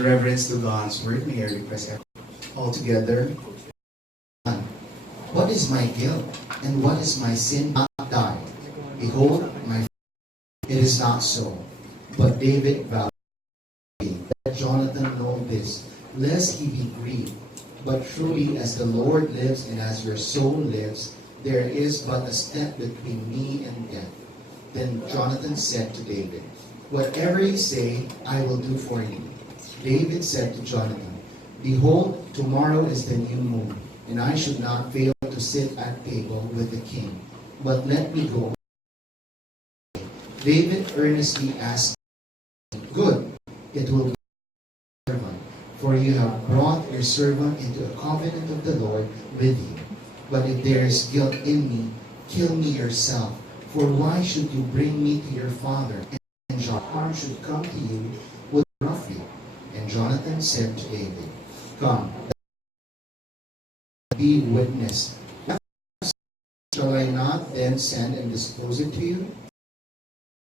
In reverence to God's word, may I request all together. What is my guilt, and what is my sin not die? Behold, it is not so. But David vowed, let Jonathan know this, lest he be grieved. But truly, as the Lord lives, and as your soul lives, there is but a step between me and death. Then Jonathan said to David, whatever you say, I will do for you. David said to Jonathan, behold, tomorrow is the new moon, and I should not fail to sit at table with the king. But let me go. David earnestly asked, good, it will be servant, for you have brought your servant into a covenant of the Lord with you. But if there is guilt in me, kill me yourself. For why should you bring me to your father, and harm should come to you with rough you? And Jonathan said to David, come, be witness. Shall I not then send and disclose it to you?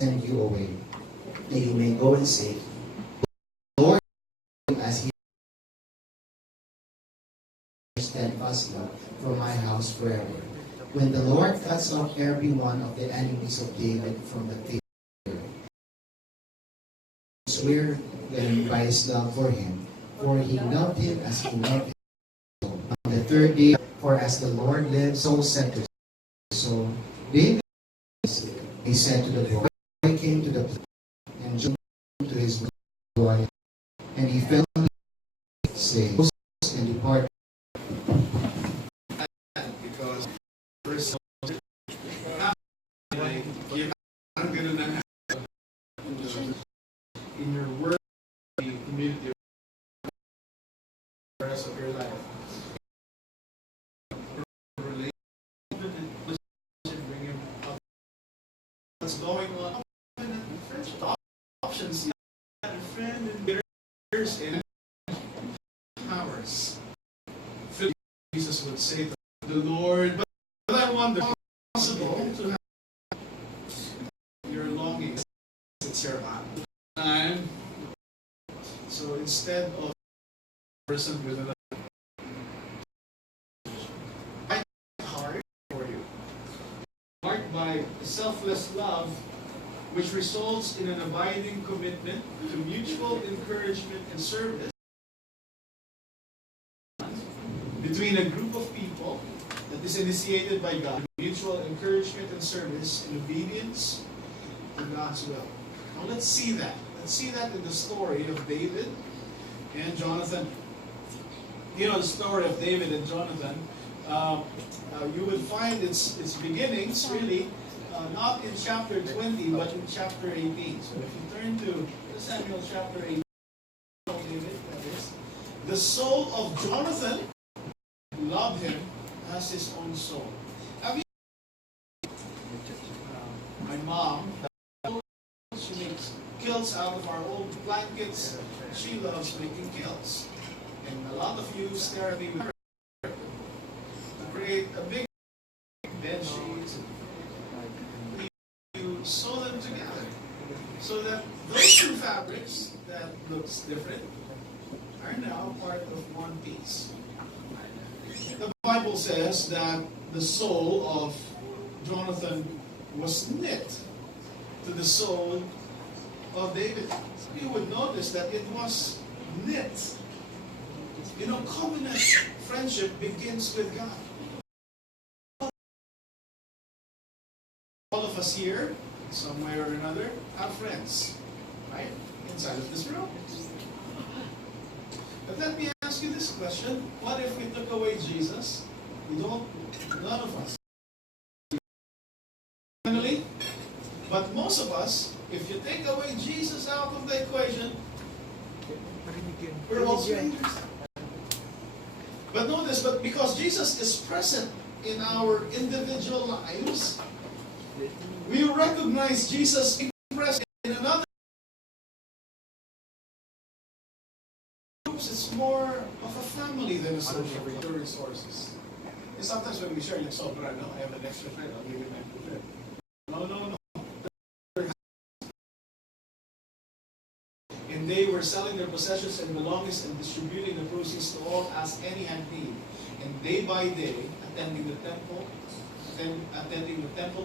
Send you away, that you may go and say, Lord, as he steadfast love for my house forever. When the Lord cuts off every one of the enemies of David from the face of the earth, swear then by his love for him, for he loved him as he loved him. On the third day, for as the Lord lives, so said to his soul. David, he said to the boy, came to the place and joined to his boy, and he fell on his saying, and departed. Because first, I'm gonna not in your work, community, the rest of your life. What's going on? Options, friend and bitters and powers. Jesus would say to the Lord, but I wonder, possible to have your longings. It's your time. So instead of a person with another, hard for you, marked by selfless love, which results in an abiding commitment to mutual encouragement and service between a group of people that is initiated by God, mutual encouragement and service in obedience to God's will. Now let's see that. Let's see that in the story of David and Jonathan. You know the story of David and Jonathan. You will find its beginnings really not in chapter 20, but in chapter 18. So if you turn to Samuel chapter 18, David, that is, the soul of Jonathan loved him as his own soul. Have you? My mom, she makes quilts out of our old blankets. She loves making quilts, and a lot of you stare at me with her to create a big bed sheets. Sew them together so that those two fabrics that looks different are now part of one piece. The Bible says that the soul of Jonathan was knit to the soul of David. You would notice that it was knit. You know, covenant friendship begins with God. All of us here, some way or another, have friends, right? Inside of this room. But let me ask you this question. What if we took away Jesus? None of us. Family? But most of us, if you take away Jesus out of the equation, we're all strangers. But notice, because Jesus is present in our individual lives, we recognize Jesus being present in another groups. It's more of a family than a social resources. And sometimes when we share, like, so, I know I have an extra friend, I'll give you an extra friend. No. In and they were selling their possessions and belongings and distributing the proceeds to all as any had need. And day by day, attending the temple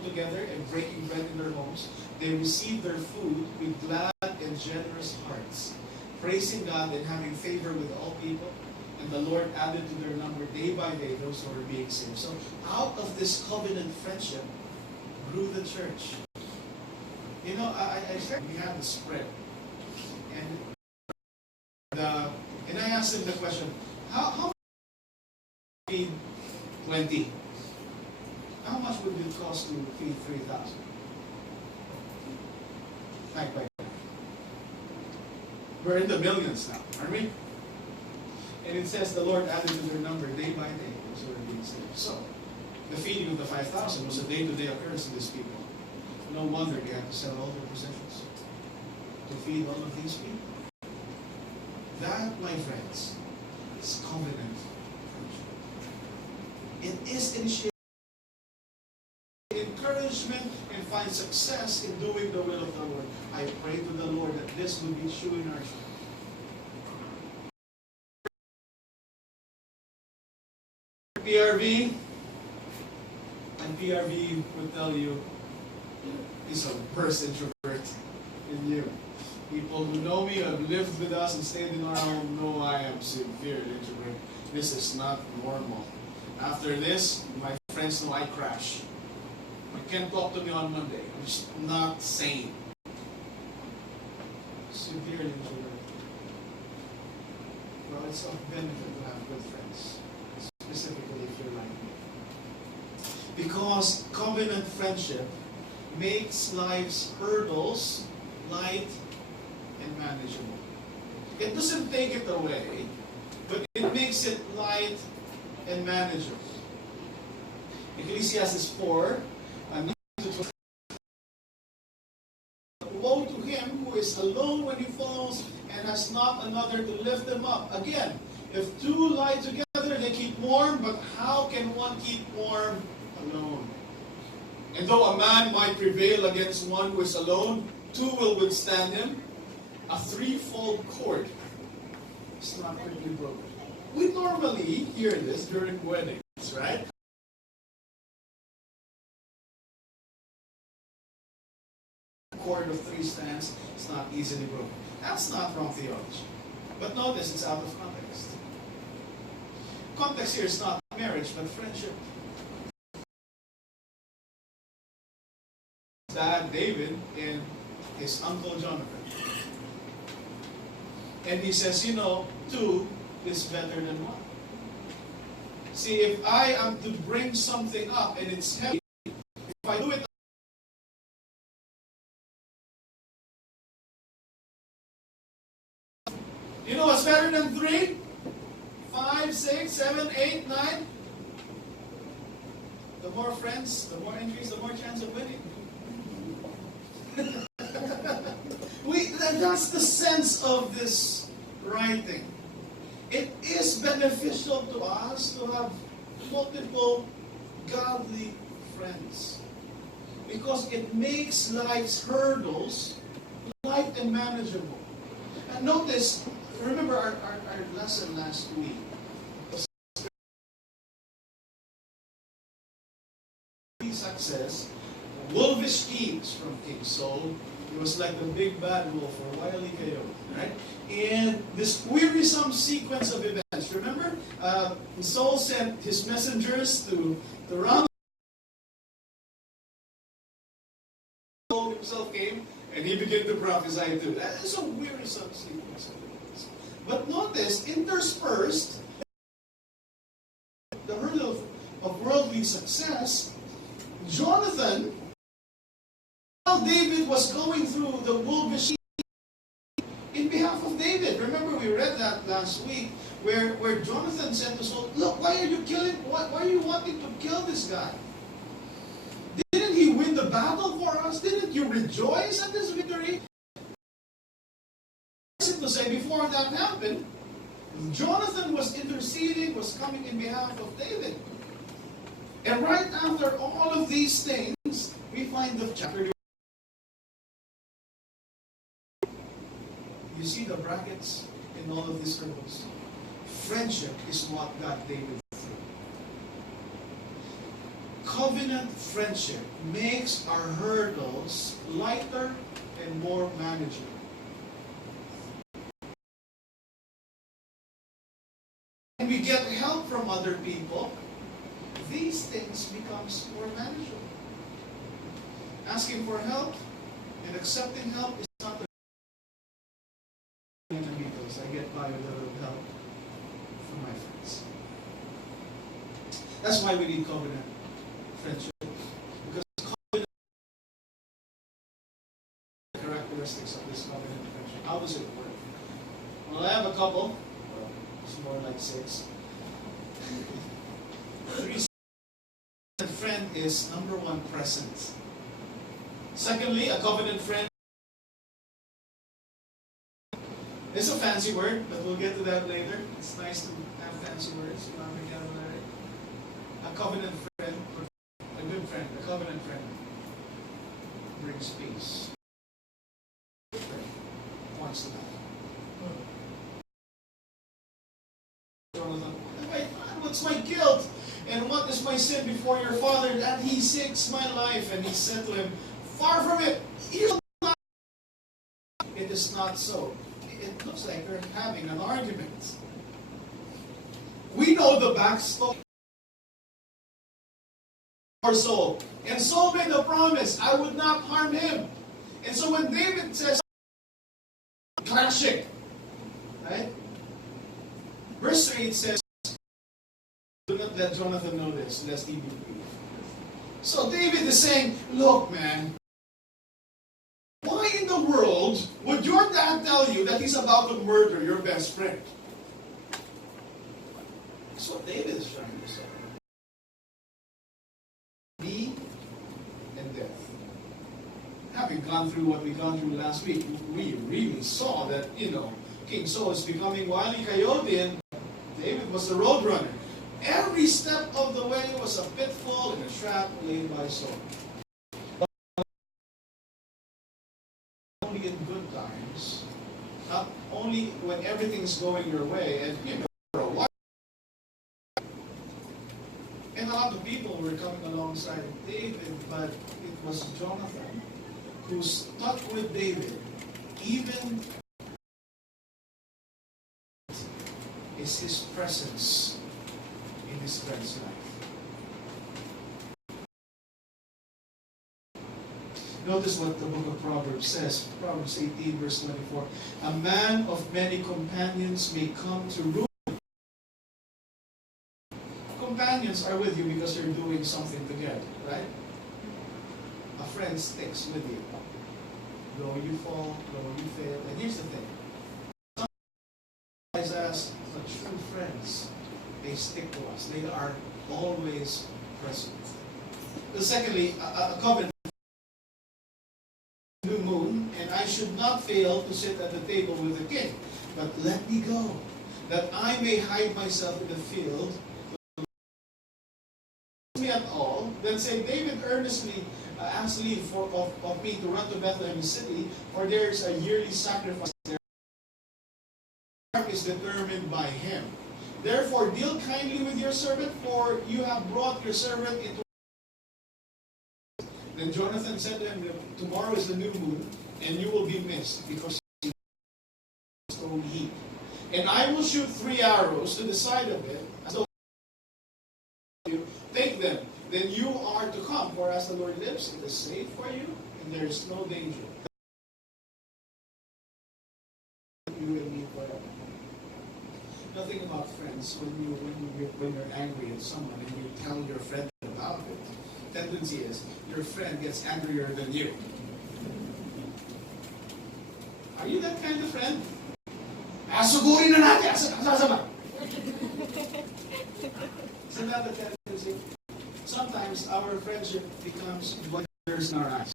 together and breaking bread in their homes, they received their food with glad and generous hearts, praising God and having favor with all people. And the Lord added to their number day by day those who were being saved. So out of this covenant friendship grew the church. You know, I said we had the spread. And I asked him the question, how feed 20? How much would it cost to feed 3,000? Like by we're in the millions now, aren't we? And it says the Lord added to their number day by day those who were being saved. So, the feeding of the 5,000 was a day-to-day occurrence to these people. No wonder they had to sell all their possessions to feed all of these people. That, my friends, is covenant friendship. It is initiated encouragement and find success in doing the will of the Lord. I pray to the Lord that this will be true in our church. PRV, and PRV would tell you he's a worse introvert in you. People who know me, have lived with us and stayed in our home, know I am severely introvert. This is not normal. After this, my friends know I crash. You can't talk to me on Monday. I'm just not sane. Severely introvert. Well, it's of benefit to have good friends. Specifically if you're like me. Because covenant friendship makes life's hurdles light and manageable. It doesn't take it away, but it makes it light and manageable. Ecclesiastes 4, 9 to 12. Woe to him who is alone when he falls and has not another to lift him up. Again, if two lie together, they keep warm, but how can one keep warm alone? And though a man might prevail against one who is alone, two will withstand him. A threefold cord is not quickly broken. We normally hear this during weddings, right? A cord of 3 strands is not easily broken. That's not wrong theology. But notice it's out of context. Context here is not marriage, but friendship. Dad David and his uncle Jonathan. And he says, you know, 2 is better than 1. See, if I am to bring something up and it's heavy, if I do it, you know what's better than 3? 5, 6, 7, 8, 9. The more friends, the more entries, the more chance of winning. That's the sense of this writing. It is beneficial to us to have multiple godly friends because it makes life's hurdles light and manageable. And notice, remember our lesson last week. Success, wolfish schemes from King Saul. He was like the big bad wolf or wily coyote, right? And this wearisome sequence of events. Remember, Saul sent his messengers to run. Saul himself came and he began to prophesy too. That is a wearisome sequence of events. But notice, interspersed the hurdle of worldly success, Jonathan, while David was going through the wolfish in behalf of David. Remember, we read that last week, where Jonathan said to Saul, look, why are you killing, why are you wanting to kill this guy? Didn't he win the battle for us? Didn't you rejoice at this victory? To say, before that happened, Jonathan was interceding, was coming in behalf of David. And right after all of these things, we find the chapter. You see the brackets in all of these circles? Friendship is what got David through. Covenant friendship makes our hurdles lighter and more manageable. When we get help from other people, these things becomes more manageable. Asking for help and accepting help is not the because I get by with a little help from my friends. That's why we need covenant friendship. Because covenant characteristics of this covenant friendship. How does it work? Well, I have a couple. Well, it's more like 6. 3. A friend is number 1, present. Secondly, a covenant friend is a fancy word, but we'll get to that later. It's nice to have fancy words. A covenant friend, a good friend, a covenant friend brings peace. Wants to have. Jonathan, what's my guilt? And what is my sin before your father? That he seeks my life. And he said to him, far from it. It is not so. It looks like they're having an argument. We know the backstory. Or so. And Saul made a promise, I would not harm him. And so when David says, clashing, right? Verse 8 says, do not let Jonathan know this, lest he be grieved. So David is saying, look, man, why in the world would your dad tell you that he's about to murder your best friend? That's what David is trying to say. Me and death. Having gone through what we gone through last week, we really saw that, King Saul is becoming wily coyote and David was the roadrunner. Every step of the way was a pitfall and a trap laid by Saul. Only in good times, not only when everything's going your way, and for a while. And a lot of people were coming alongside of David, but it was Jonathan who stuck with David, even is his presence in his friend's life. Notice what the book of Proverbs says. Proverbs 18 verse 24. A man of many companions may come to ruin. Companions are with you because you're doing something together, right? A friend sticks with you. Though you fall, though you fail. And here's the thing. As the true friends, they stick to us. They are always present. Secondly, a covenant. New moon, and I should not fail to sit at the table with the king. But let me go, that I may hide myself in the field. Me at all, then say, David earnestly asked leave of me to run to Bethlehem city, for there is a yearly sacrifice there. Is determined by him. Therefore, deal kindly with your servant, for you have brought your servant into. Then Jonathan said to him, tomorrow is the new moon, and you will be missed, because you stone heap. And I will shoot 3 arrows to the side of it, as though you take them. Then you are to come, for as the Lord lives, it is safe for you, and there is no danger. You and me forever. Nothing about friends when you're angry at someone and you tell your friend about it. Tendency is your friend gets angrier than you. Are you that kind of friend? Sugurin na natin! Asama! Isn't that the tendency? Sometimes our friendship becomes blunders in our eyes.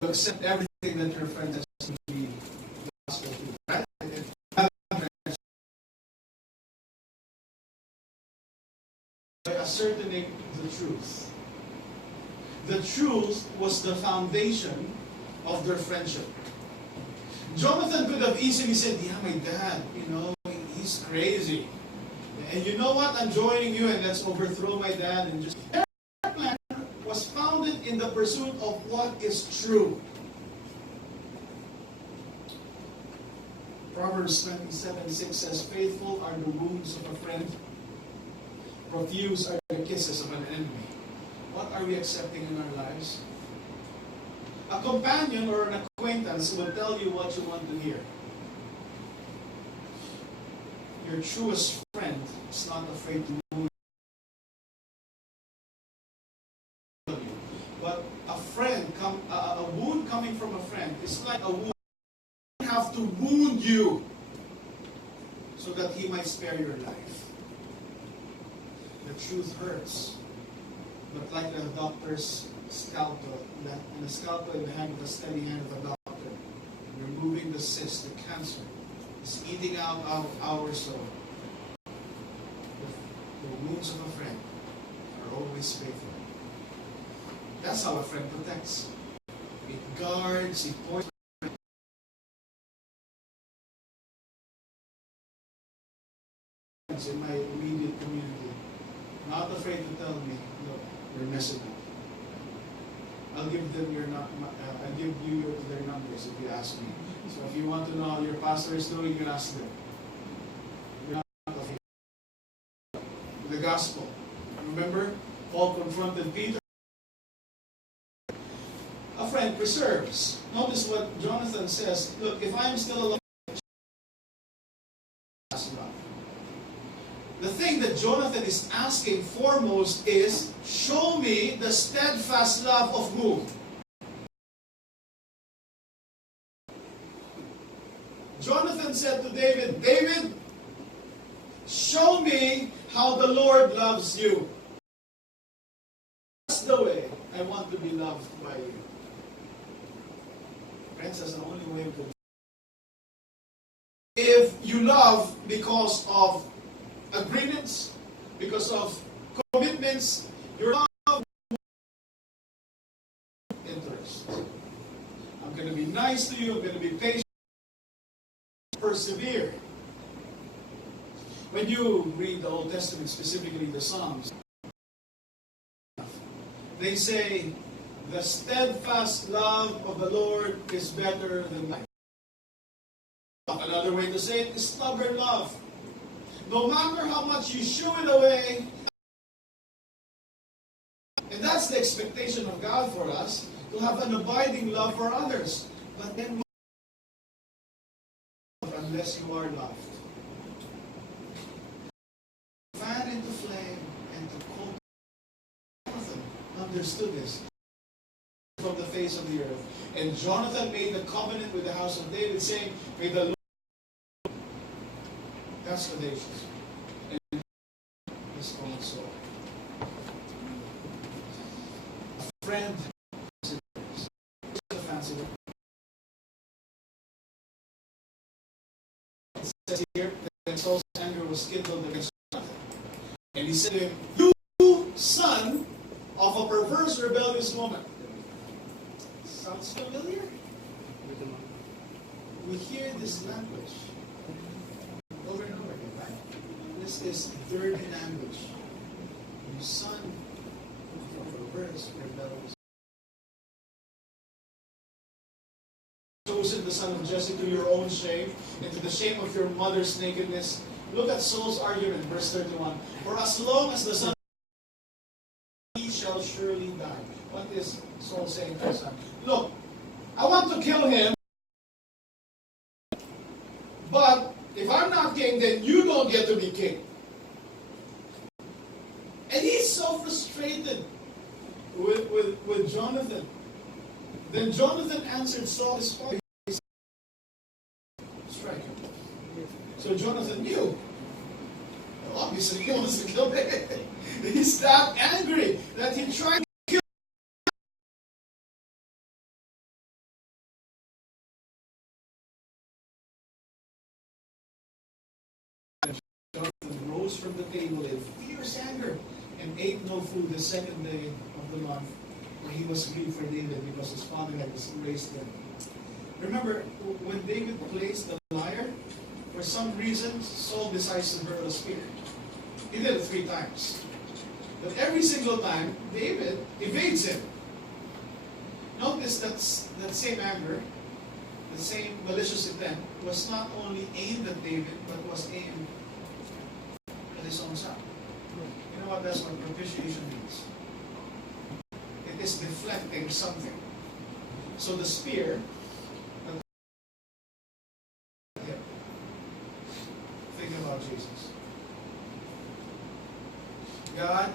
You accept everything that your friend has to be gospel to. Right? By ascertaining the truth. The truth was the foundation of their friendship. Jonathan could have easily said, yeah, my dad, he's crazy. And you know what? I'm joining you and let's overthrow my dad and just... Their plan was founded in the pursuit of what is true. Proverbs 27:6 says, faithful are the wounds of a friend, profuse are the kisses of an enemy. What are we accepting in our lives? A companion or an acquaintance will tell you what you want to hear. Your truest friend is not afraid to wound you. But a wound coming from a friend is like a wound. He have to wound you so that he might spare your life. The truth hurts, but like the doctor's scalpel, and a scalpel in the hand of a steady hand of a doctor, removing the cyst, the cancer, is eating out our soul. The wounds of a friend are always faithful. That's how a friend protects. It guards, it points. In my immediate community, not afraid to tell me, look, you're messing up. I'll give them I'll give you their numbers if you ask me. So if you want to know how your pastor is doing, you can ask them. You're not afraid. The gospel. Remember, Paul confronted Peter. A friend preserves. Notice what Jonathan says. Look, if I'm still alive, the thing that Jonathan is asking foremost is, show me the steadfast love of whom? Jonathan said to David, David, show me how the Lord loves you. That's the way I want to be loved by you. Friends, that's the only way we can. If you love because of agreements, because of commitments, your love interest. I'm going to be nice to you, I'm going to be patient, persevere. When you read the Old Testament, specifically the Psalms, they say, the steadfast love of the Lord is better than life. Another way to say it is stubborn love. No matter how much you shoo it away, and that's the expectation of God for us, to have an abiding love for others. But then unless you are loved. Fan into flame and to cold. Jonathan understood this from the face of the earth. And Jonathan made a covenant with the house of David, saying, may the Lord. That's audacious. And his own soul. A friend is a fancy word. It says here that Saul's anger was kindled against Jonathan. And he said to him, you son of a perverse, rebellious woman. Sounds familiar? We hear this language over and over again, right? This is dirty language. You son of a perverse, rebellious. Chosen the son of Jesse to your own shame, and to the shame of your mother's nakedness. Look at Saul's argument, verse 31. For as long as the son he shall surely die. What is Saul saying to his son? Look, I want to kill him, but if I'm not king, then you don't get to be king. And he's so frustrated with Jonathan. Then Jonathan answered Saul his father. Strike him. So Jonathan knew. Well, obviously he wants to kill David. He's that angry that he tried to kill Jonathan rose from the table in fierce anger and ate no food the second day of the month, for he was grieved for David because his father had disgraced him. Remember, when David plays the lyre, for some reason, Saul decides to hurl a spear. He did it 3 times. But every single time, David evades him. Notice that same anger, the same malicious intent, was not only aimed at David, but was aimed at his own son. You know what? That's what propitiation means. It is deflecting something. So the spear, think about Jesus. God,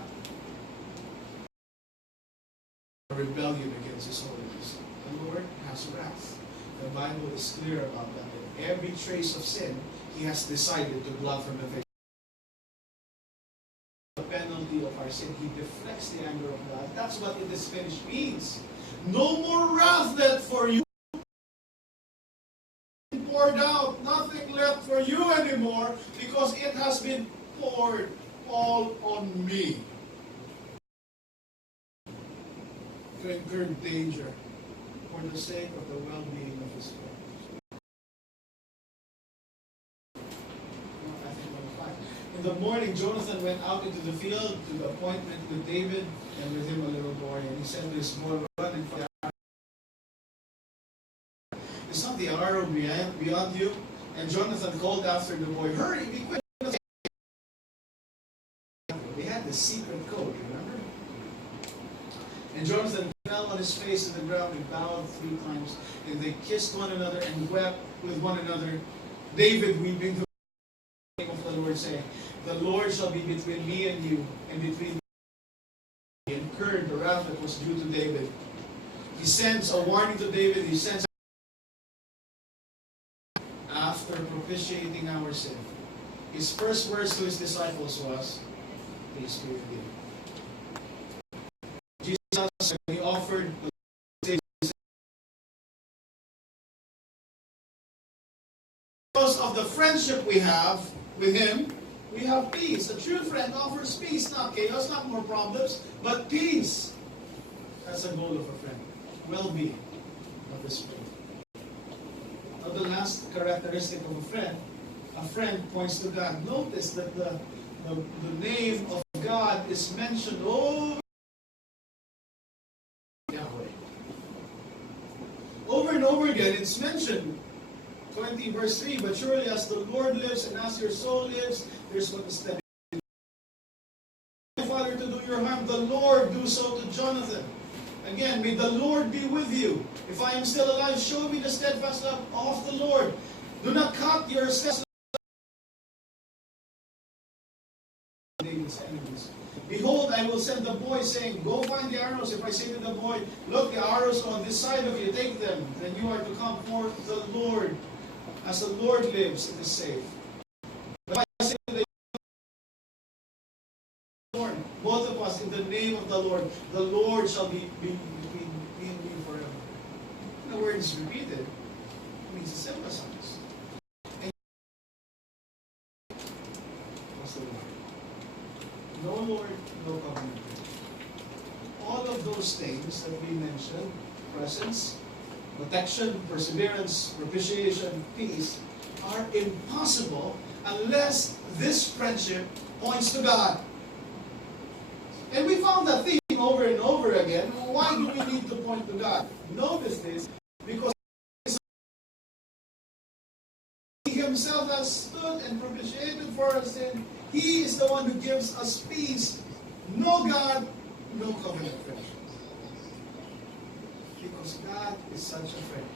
rebellion against His holiness. The Lord has wrath. The Bible is clear about that. In every trace of sin, He has decided to blot from the face. The penalty of our sin, He deflects the anger of God. That's what it is finished means. No more wrath left for you. Poured out, nothing left for you anymore, because it has been poured all on me. To incur danger for the sake of the well-being of His friends. In the morning, Jonathan went out into the field to the appointment with David, and with him a little boy, and he said to his boy, "Run and find the arrow. Is not the arrow beyond you?" And Jonathan called after the boy, "Hurry, be quick." They had the secret code, remember? And Jonathan fell on his face in the ground and bowed 3 times, and they kissed one another and wept with one another. David weeping to the name of the Lord, saying, "The Lord shall be between me and you, and between me." He incurred the wrath that was due to David. He sends a warning to David. He sends after propitiating our sin. His first words to his disciples was, "Peace be with you." Jesus, when He offered because of the friendship we have with Him, we have peace. A true friend offers peace, not chaos, not more problems, but peace. That's the goal of a friend. Well-being of the spirit. Now, the last characteristic of a friend points to God. Notice that the name of God is mentioned over Yahweh. Over and over again, it's mentioned. 20 verse 3, "But surely as the Lord lives and as your soul lives," there's what is telling you. "Father, to do your harm, the Lord do so to Jonathan." Again, may the Lord be with you. If I am still alive, show me the steadfast love of the Lord. Do not cut your steadfast love. David's enemies. "Behold, I will send the boy, saying, Go find the arrows. If I say to the boy, Look, the arrows are on this side of you, take them. Then you are to come forth to the Lord. As the Lord lives, it is safe. But if I say to the Lord, both of us in the name of the Lord shall be between me and you forever." The word is repeated. It means to sympathize. And what's the Lord? No Lord, no covenant. All of those things that we mentioned, presence, protection, perseverance, propitiation, peace, are impossible unless this friendship points to God. And we found that theme over and over again. Why do we need to point to God? Notice this, because He Himself has stood and propitiated for our sin. He is the one who gives us peace. No God, no covenant friendship. Because God is such a friend.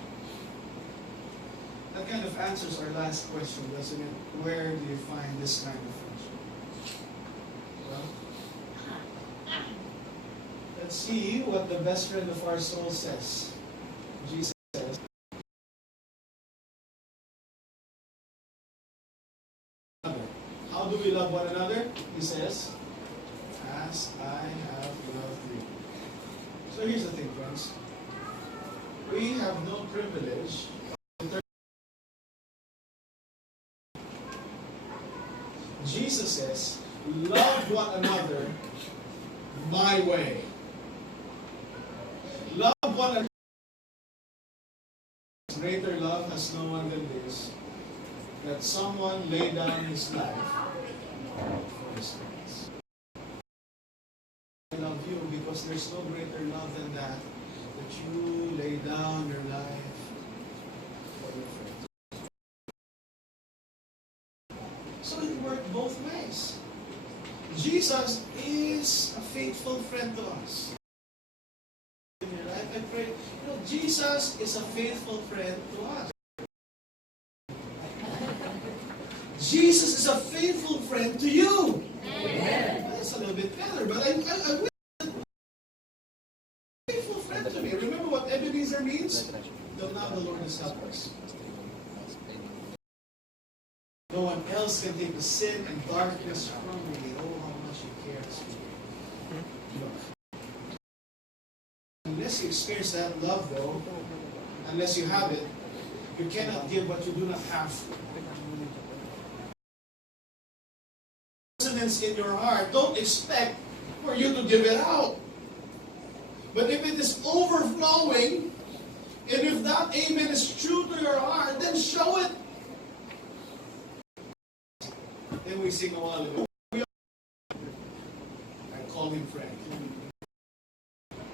That kind of answers our last question, doesn't it? Where do you find this kind of friendship? Well, let's see what the best friend of our soul says. Jesus says, how do we love one another? He says, "As I have loved you." So here's the thing, friends. We have no privilege. Jesus says, "Love one another my way." Love one another greater love has no one than this, that someone lay down his life for his friends. I love you because there's no greater love than that you lay down your life for your friends. So it worked both ways. Jesus is a faithful friend to us. In your life, I pray, Jesus is a faithful friend to us. Jesus is a faithful friend to you. Amen. That's a little bit better, but I wish faithful friend to me. Remember what Ebenezer means? Till now the Lord has helped us. No one else can take the sin and darkness from me. Oh, how much He cares for you. Look. Unless you experience that love, though, unless you have it, you cannot give what you do not have. Resonance in your heart, don't expect for you to give it out. But if it is overflowing, and if that amen is true to your heart, then show it. Then we sing a while ago. I call him Frank.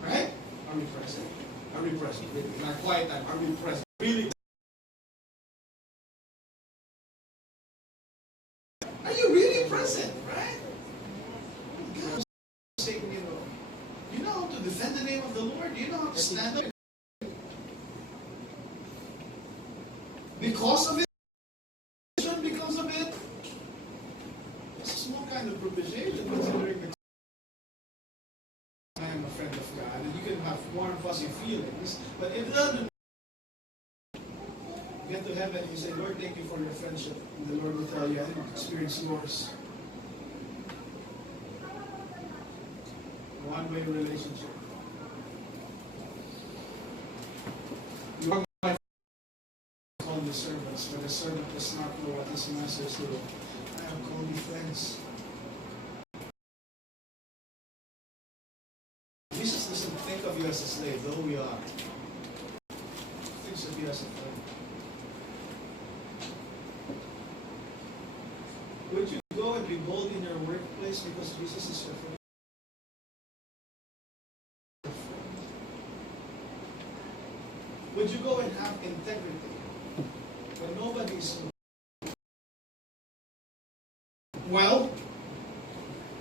Right? Are we present? Are we present? In our quiet time, are we present? Really? Are you really present? Right? God is saying, you know how to defend the name of the Lord? You know how to stand up? Because of it, becomes a bit. It's a small kind of propitiation considering that I am a friend of God, and you can have warm, fuzzy feelings, but it doesn't. Get to heaven and you say, Lord, thank you for your friendship. And the Lord will tell you, I didn't experience yours. One-way relationship. You are my called you servants, but the servant does not know what his masters do. I have called you friends. Jesus doesn't think of you as a slave, though we are. He thinks of you as a friend. Would you go and be bold in your workplace because Jesus is your friend? Would you go and have integrity when nobody is? Well,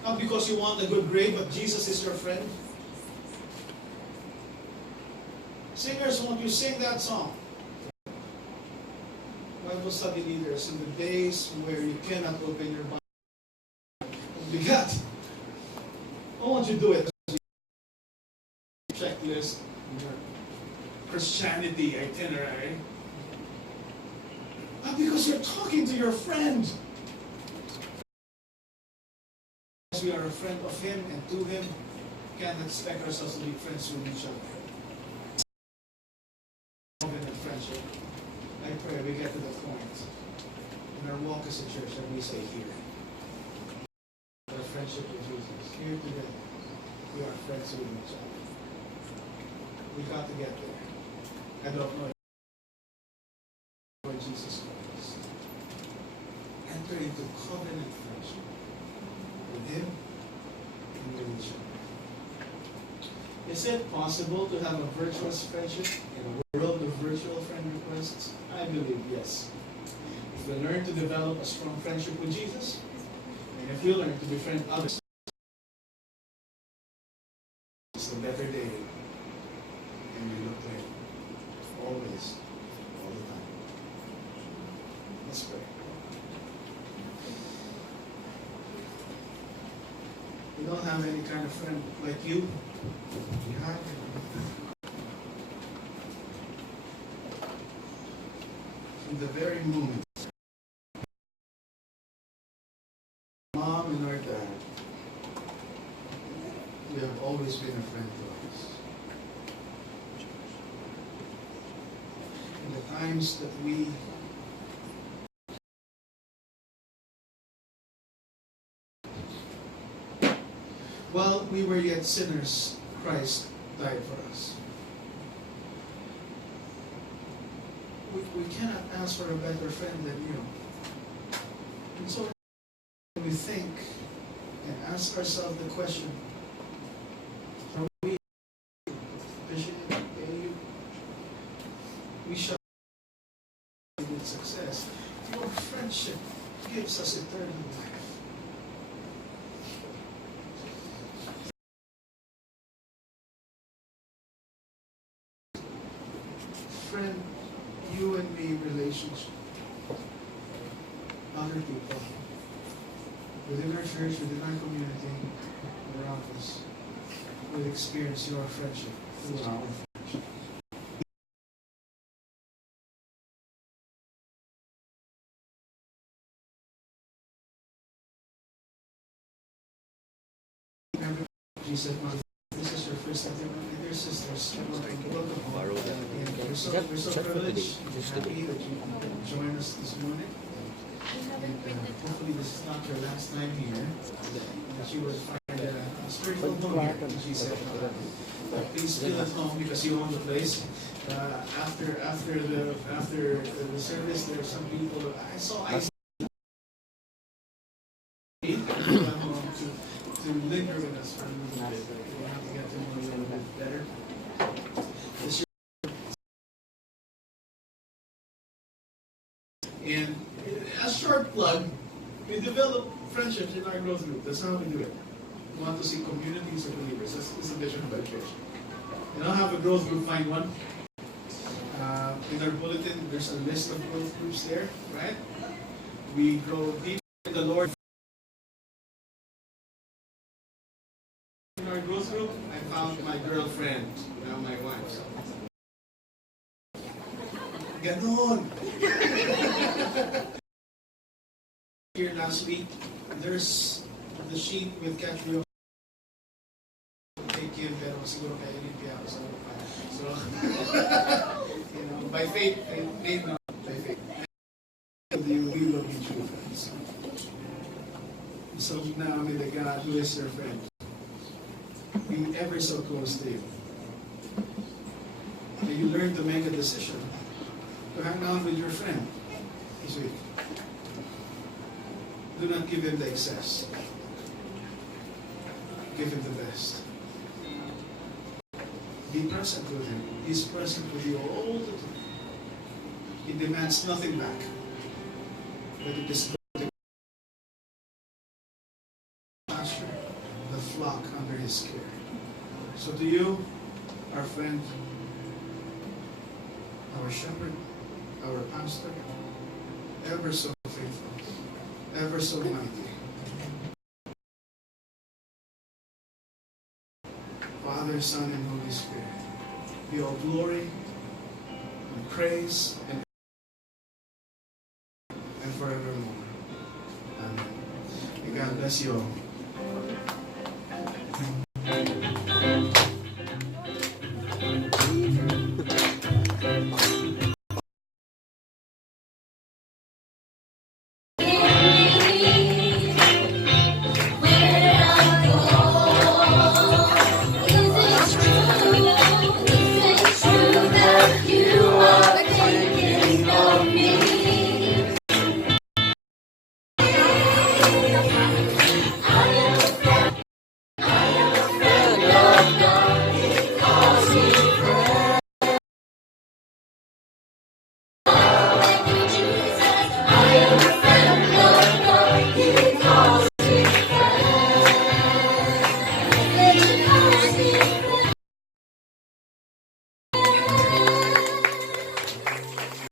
not because you want a good grade, but Jesus is your friend. Singers, won't you sing that song? Bible study leaders, in the days where you cannot open your Bible, only God. I want you to do it. Checklist, your Christianity itinerary. But because you're talking to your friend. We are a friend of Him and to Him, we can't expect ourselves to be friends with each other. Covenant friendship. I pray we get to the point in our walk as a church that we say here, our friendship with Jesus, here today, we are friends with each other. We got to get there. I don't know Lord Jesus Christ. Enter into covenant friendship with Him and with each other. Is it possible to have a virtuous friendship in a world of virtual friend requests? I believe yes. If we learn to develop a strong friendship with Jesus, and if we learn to befriend others, it's a better day, and we look like always, all the time. Let's pray. We don't have any kind of friend like you. We have from the very moment Mom and our dad, you have always been a friend to us. In the times that while we were yet sinners, Christ died for us. we cannot ask for a better friend than you. And so we think and ask ourselves the question, are we we shall with success? Your friendship gives us eternal life. Friend, you and me relationship. Other people within our church, within our community, around us, will experience your friendship through our friendship. GCF Makati, this is your first time, dear sisters. Welcome home. And we're so privileged and happy that you joined us this morning. And hopefully this is not your last time here. That you will find a spiritual home here in GCF Makati. Please feel at home because you own the place. After the service, there are some people. I saw ice. To linger with us for a little bit. We have to get to know you a little bit better. And a short plug, we develop friendships in our growth group. That's how we do it. We want to see communities of believers. That's the vision of our church. And I'll have a growth group, find one. In our bulletin, there's a list of growth groups there, right? We grow deep in the Lord. In our growth group, I found my girlfriend, now my wife. Ganon! Here last week, there's the sheet with Catrio. Take him, pero siguro kaya limpia ako sa lupa. So, by faith, by faith. You will be true friends. So now may the God who is your friend be ever so close to you. May you learn to make a decision to hang out with your friend this week. Do not give him the excess. Give him the best. Be present with him. He's present with you all the time. He demands nothing back. But it is the pasture, the flock under his care. So to you, our friend, our shepherd, our pastor, ever so faithful, ever so mighty, Father, Son, and Holy Spirit, be all glory and praise and forevermore. Amen. May God bless you all.